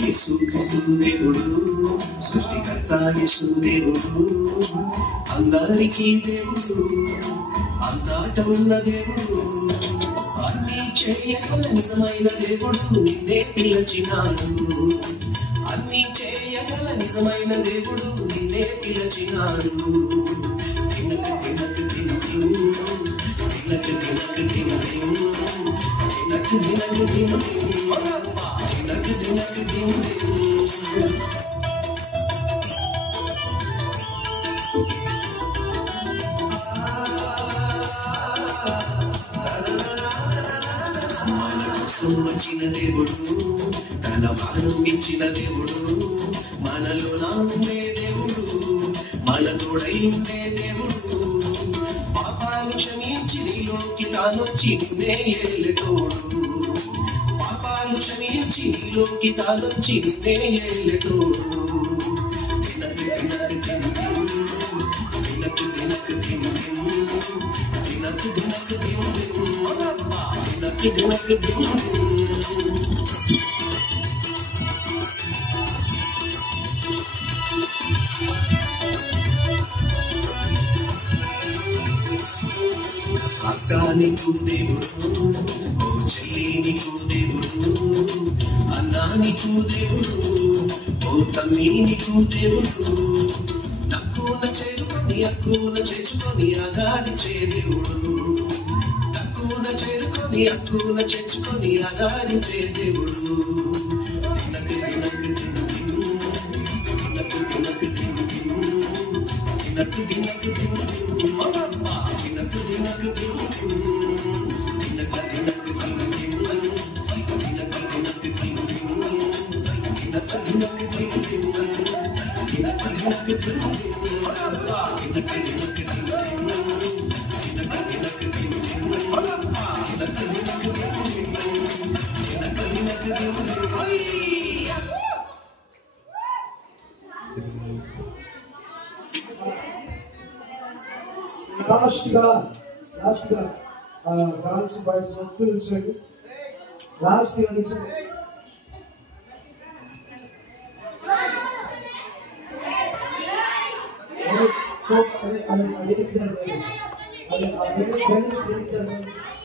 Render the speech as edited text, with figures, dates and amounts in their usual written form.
యేసు క్రీస్తు దేవుడు, సృష్టికర్త యేసు దేవుడు, అందరికీ దేవుడు, అందాట ఉన్న దేవుడు, అన్ని చేయగల నిజమైన దేవుడు, నిన్నే పిలచినాడు. అన్ని చేయగల నిజమైన దేవుడు, నిన్నే పిలచినాడు. తినక తినక తినకు, తినక తినక తినకు, తినక తినక తినకు, తినక తినక తినకు. మన కోసం వచ్చిన దేవుడు, తన భారం ఇచ్చిన దేవుడు, మనలో నా ఉండే దేవుడు, మన తోడై ఉండే దేవుడు, పాపాలు క్షమించి నీలోకి తానొచ్చి నిన్నే ఏలెటోడు, పాపాలు క్షమించి నీలోకి తానొచ్చి నిన్నే ఏలెటోడు. తినక తినక తినకు, తినక తినక తినకు, తినక తినక తినకు, తినక తినక తినకు. అక్క నీకు దేవుడు, ఓ చెల్లి నీకు దేవుడు, అన్నా నీకు దేవుడు, ఓ తమ్మి నీకు దేవుడు, తక్కువన చేరుకొని అక్కువన చేర్చుకొని ఆగాదించే దేవుడు, తక్కువన చేరుకొని అక్కువన చేర్చుకొని ఆగాదించే దేవుడు. తినక తినక తినకు, తినక తినక తినకు, తినక తినక తినకు, తినక తినక తినకు, తినక తినక తినకు, తినక తినక తినకు, తినక తినక తినకు, తినక తినక తినకు, తినక తినక లాస్ట్ గా డాన్స్ బాయ్స్ మొత్తం ఉంచండి. లాస్ట్ గా ఉంచండి. అది